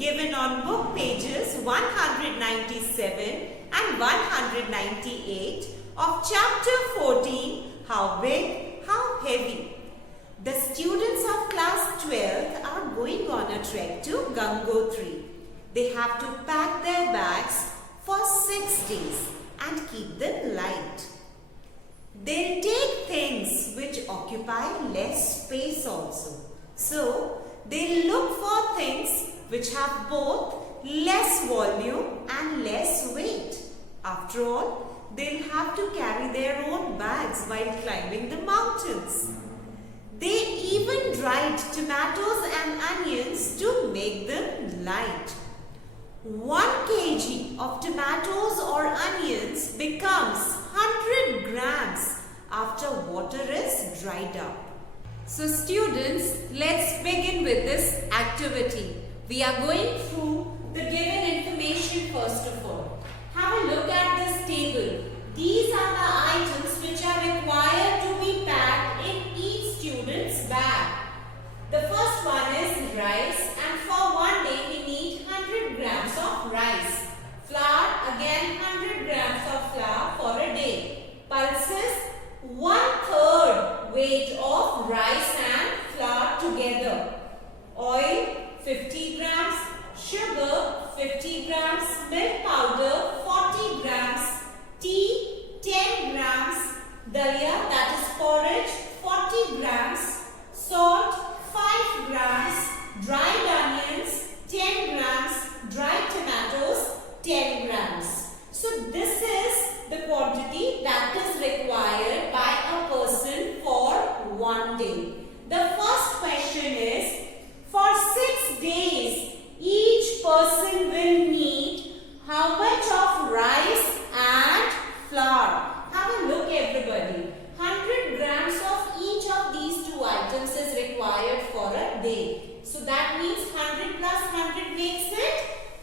given on book pages 197 and 198 of chapter 14, How Big, How Heavy. The students of class 12th are going on a trek to Gangotri. They have to pack their bags for 6 days and keep them light. They'll take things which occupy less space also. So, they'll look for things which have both less volume and less weight. After all, they'll have to carry their own bags while climbing the mountains. They even dried tomatoes and onions to make them light. 1 kg of tomatoes or onions becomes 100 grams after water is dried up. So students, let's begin with this activity. We are going through the given information first of all. Have a look at this table. These are the items which are required to be packed in each student's bag. The first one is rice, and for 1 day we need 100 grams of rice. Flour, again 100 grams of flour for a day. Pulses, 1/3 weight of rice and flour together. Oil, 50 grams. Sugar, 50 grams. Milk powder, 40 grams. Tea, 10 grams. Dalia, that is porridge, 40 grams. Salt, 5 grams. Dried onions, 10 grams. Dried tomatoes, 10 grams. So this is the quantity that is required by a person for 1 day. The first question is, for 6 days, each person will need how much of rice and flour? Have a look everybody. 100 grams of each of these two items is required for a day. So that means 100 plus 100 makes it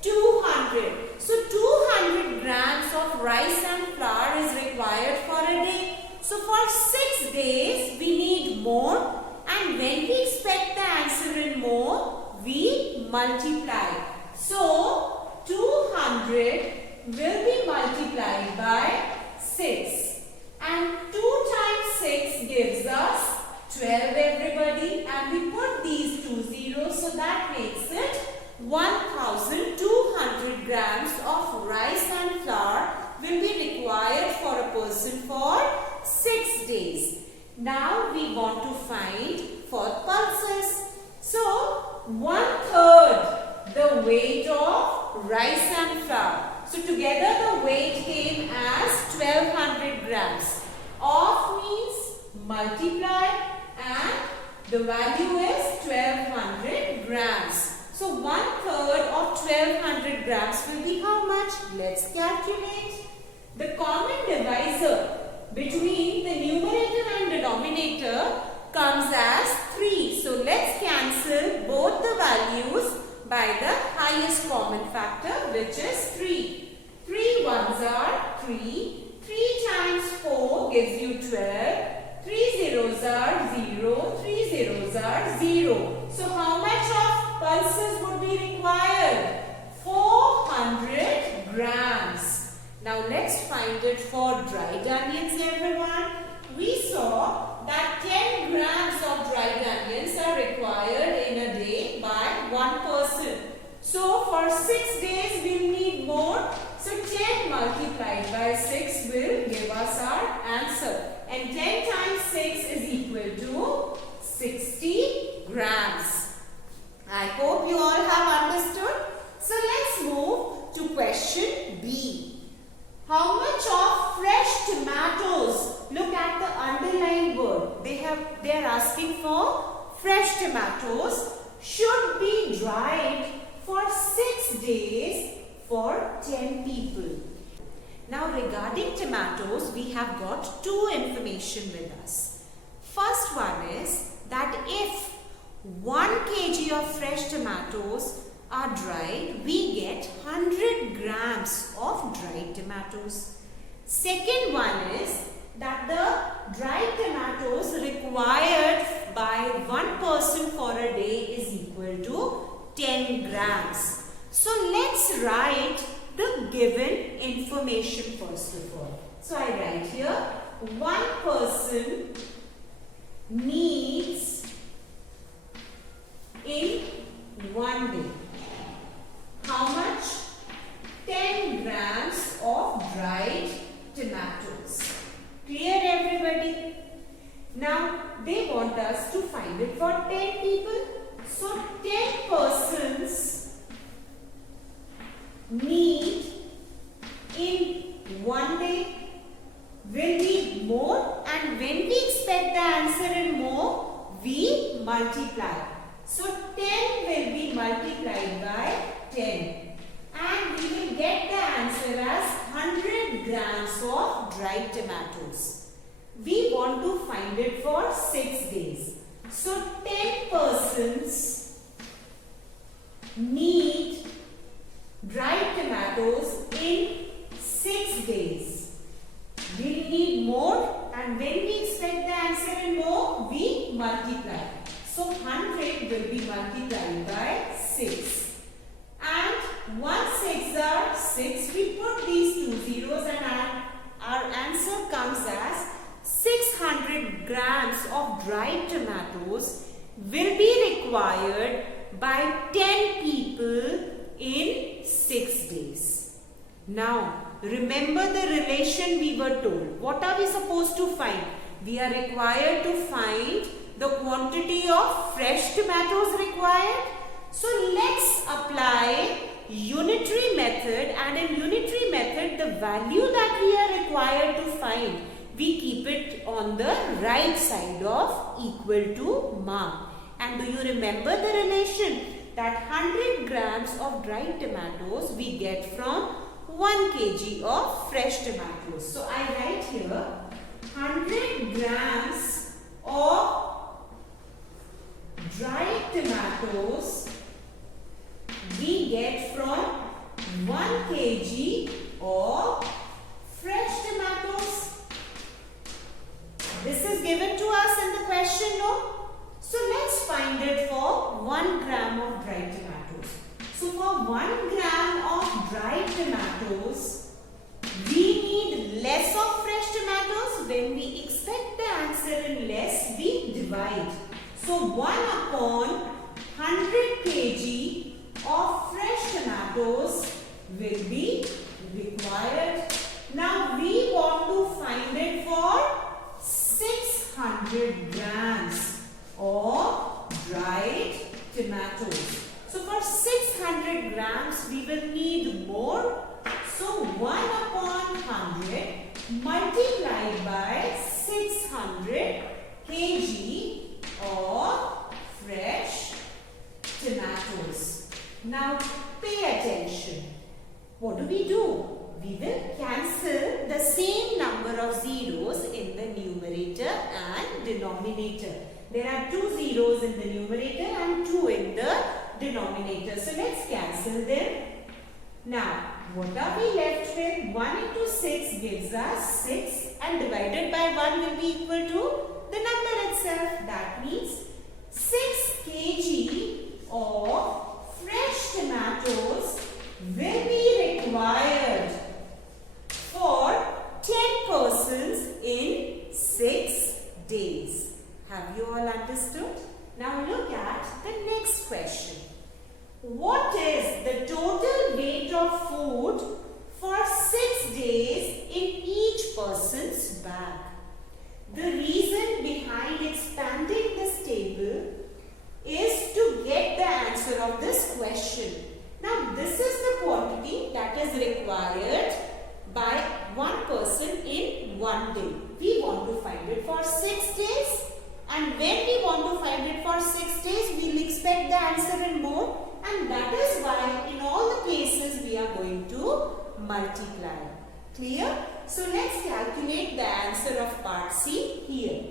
200. So 200 grams of rice and flour is required for a day. So for 6 days we need more, and when we expect the answer in more, we multiply. So 200 will be multiplied by 6, and 2 times 6 gives us 12 everybody, and we put these two zeros, so that makes it 1200 grams of rice and flour will be required for a person for 6 days. Now we want to find for pulses. So 1/3 the weight of rice and flour. So together the weight came as 1200 grams. Of means multiply, and the value is 1200 grams. So 1/3 of 1200 grams will be how much? Let's calculate. The common divisor between the numerator and denominator comes as 3. So let's cancel both the values by the highest common factor, which is 3. 3 ones are 3. 3 times 4 gives you 12. 3 zeros are 0. 3 zeros are 0. So how much of pulses would be required? 400 grams. Now let's find it for dried onions everyone. We saw that 10 grams of dried onions are required in a day by one person. So for 6 days we'll need more. So 10 multiplied by 6 will give us our answer. And 10 times 6 is equal to 60 grams. I hope you all have understood. So let's move to question B. How much of fresh tomatoes? Look at the underlined word. They are asking for fresh tomatoes should be dried for 6 days for 10 people. Now regarding tomatoes, we have got two information with us. First one is that if 1 kg of fresh tomatoes are dried, we get 100 grams of dried tomatoes. Second one is that the dried tomatoes required by one person for a day is equal to 10 grams. So let's write the given information first of all. So I write here, one person needs in 1 day. How much? 10 grams of dried tomatoes. Clear, everybody? Now they want us to find it for 10 people. So 10 persons need in 1 day. Will need more, and when we expect the answer in more, we multiply. So 10 will be multiplied by 10, and we will get the answer as 100 grams of dried tomatoes. We want to find it for 6 days. So 10 persons need dried tomatoes in 6 days. We need more, and when we expect the answer in more, we multiply. So 100 will be multiplied by 6. And 1 6 are 6. We put these two zeros and our answer comes as 600 grams of dried tomatoes will be required by 10 people in 6 days. Now, remember the relation we were told. What are we supposed to find? We are required to find the quantity of fresh tomatoes required. So let's apply unitary method, and in unitary method the value that we are required to find, we keep it on the right side of equal to mark. And do you remember the relation? That 100 grams of dried tomatoes we get from 1 kg of fresh tomatoes. So I write here 100 grams of dried tomatoes we get from 1 kg of fresh tomatoes. This is given to us in the question, no? So let's find it for 1 gram of dried tomatoes. So for 1 gram of dried tomatoes, we need less of fresh tomatoes. When we expect the answer in less, we divide. So 1 upon 100 kg of fresh tomatoes will be required. Now we want to find it for 600 grams of dried tomatoes. So for 600 grams we will need more. So 1 upon 100 multiplied by 600 kg of fresh tomatoes. Now pay attention. What do? We will cancel the same number of zeros in the numerator and denominator. There are 2 zeros in the numerator and 2 in the denominator. So let's cancel them. Now, what are we left with? 1 into 6 gives us 6, and divided by 1 will be equal to the number itself. That means 6 kg of fresh tomatoes will be required for 10 persons in 6 days. Have you all understood? Now look at the next question. What is the total weight of food for 6 days in each person's bag? The reason behind expanding this table is to get the answer of this question. Now this is the quantity that is required by 1 person in 1 day. We want to find it for 6 days, and when we want to find it for 6 days, we will expect the answer in more, and that is why in all the cases we are going to multiply. Clear? So let's calculate the answer of part C here.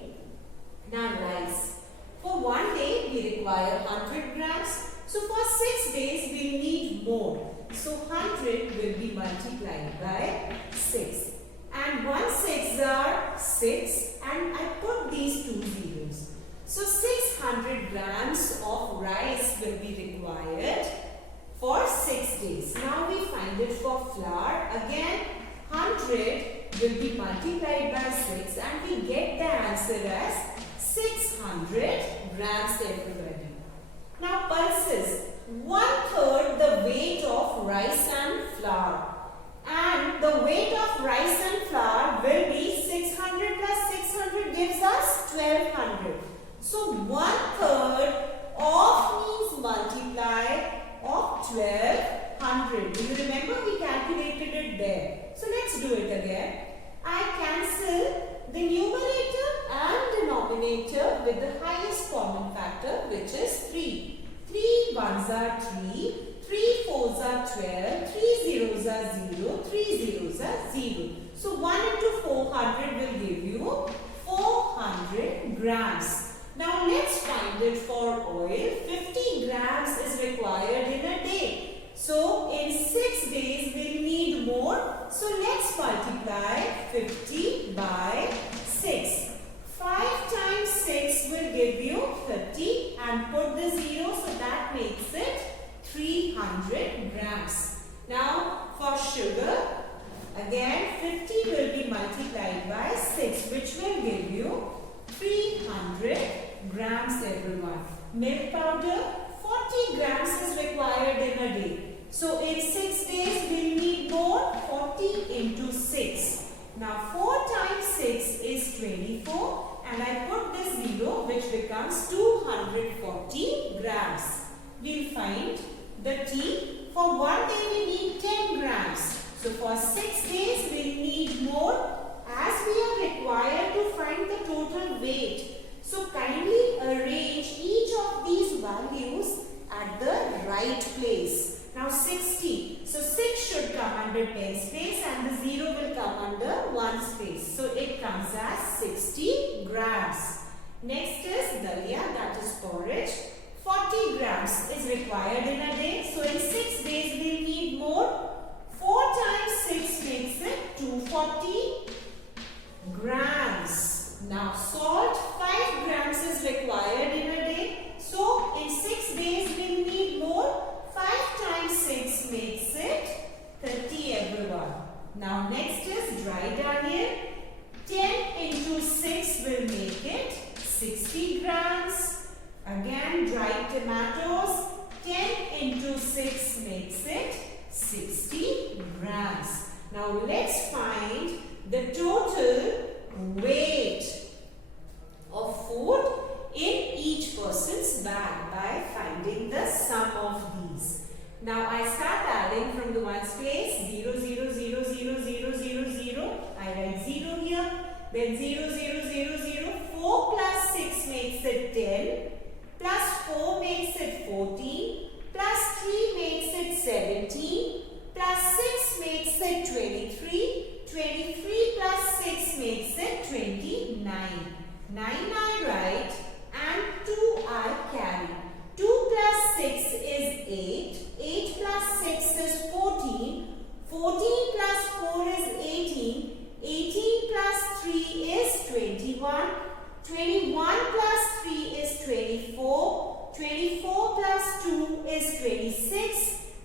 Now rice. For 1 day we require 100 grams. So for 6 days we will need more. So 100 will be multiplied by 6. And 1 6 are 6, and I put these 2 zeros. So 600 grams of rice will be required for 6 days. for flour. Again, 100 will be multiplied by 6 and we get the answer as 600 grams everybody. Now pulses, 1/3 the weight of rice and flour. And the weight of rice and flour will be 600 plus 600 gives us 1200. So 1/3 of means multiply of 1200. Do you remember we calculated it there? So let's do it again. I cancel the numerator and denominator with the highest common factor, which is 3. 3 ones are 3, 3 fours are 12, 3 zeros are 0, 3 zeros are 0. So 1 into 400 will give you 400 grams. Now let's find it for oil. 50 grams is required in a day. So in 6 days we'll need more. So let's multiply 50 by 6. 5 times 6 will give you 30 and put the 0, so that makes it 300 grams. Now for sugar, again 50 will be multiplied by 6, which will give you 300 grams everyone. Milk powder, 40 grams is required in a day. So in 6 days we will need more. 40 into 6. Now 4 times 6 is 24 and I put this 0, which becomes 240 grams. We'll find the tea. For 1 day we need 10 grams. So for 6 days we will need more, as we are required to find the total weight. So kindly arrange each of these values at the right place. Now 60. So 6 should come under 10 space and the 0 will come under 1 space. So it comes as 60 grams. Next is dalia, that is porridge. 40 grams is required in a day. So in 6 days we will need more. 4 times 6 makes it 240 grams. Now salt, 5 grams is required in a day. So in 6 days we will need more. 5 times 6 makes it 30 everyone. Now next is dried onion. 10 into 6 will make it 60 grams. Again dried tomatoes. 10 into 6 makes it 60 grams. Now let's find the total weight of food in each person's bag by finding the sum of these. Now I start adding from the ones place. 0, 0, 0, 0, 0, 0, 0. I write 0 here. Then 0, 0, 0, 0. 4 plus 6 makes it 10. Plus 4 makes it 14. Plus 3 makes it 17. Plus 6 makes it 23. 23 plus 6 makes it 29. 9 I write and 2 I carry. 2 plus 6 is 8. 8 plus 6 is 14. 14 plus 4 is 18. 18 plus 3 is 21. 21 plus 3 is 24. 24 plus 2 is 26.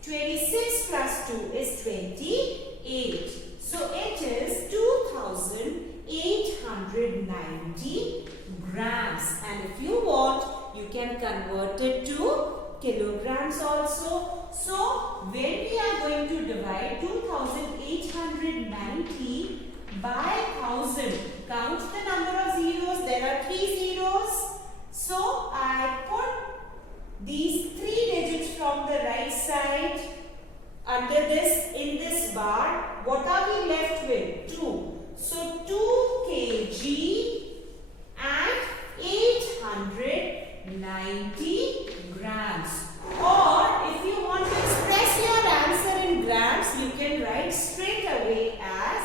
26 plus 2 is 28. So it is 2890 grams. And if you want, you can convert it to kilograms also. So when we are going to divide 2890 by 1000, count the number of zeros. There are 3 zeros. So I put these 3 digits from the right side under this, in this bar. What are we left with? 2. So 2 kg and 890 grams. Or if you want to express your answer in grams, you can write straight away as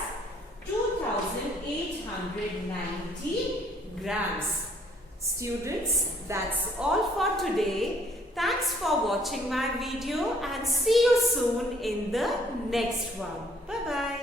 2890 grams. Students, that's all for today. Thanks for watching my video and see you soon in the next one. Bye-bye.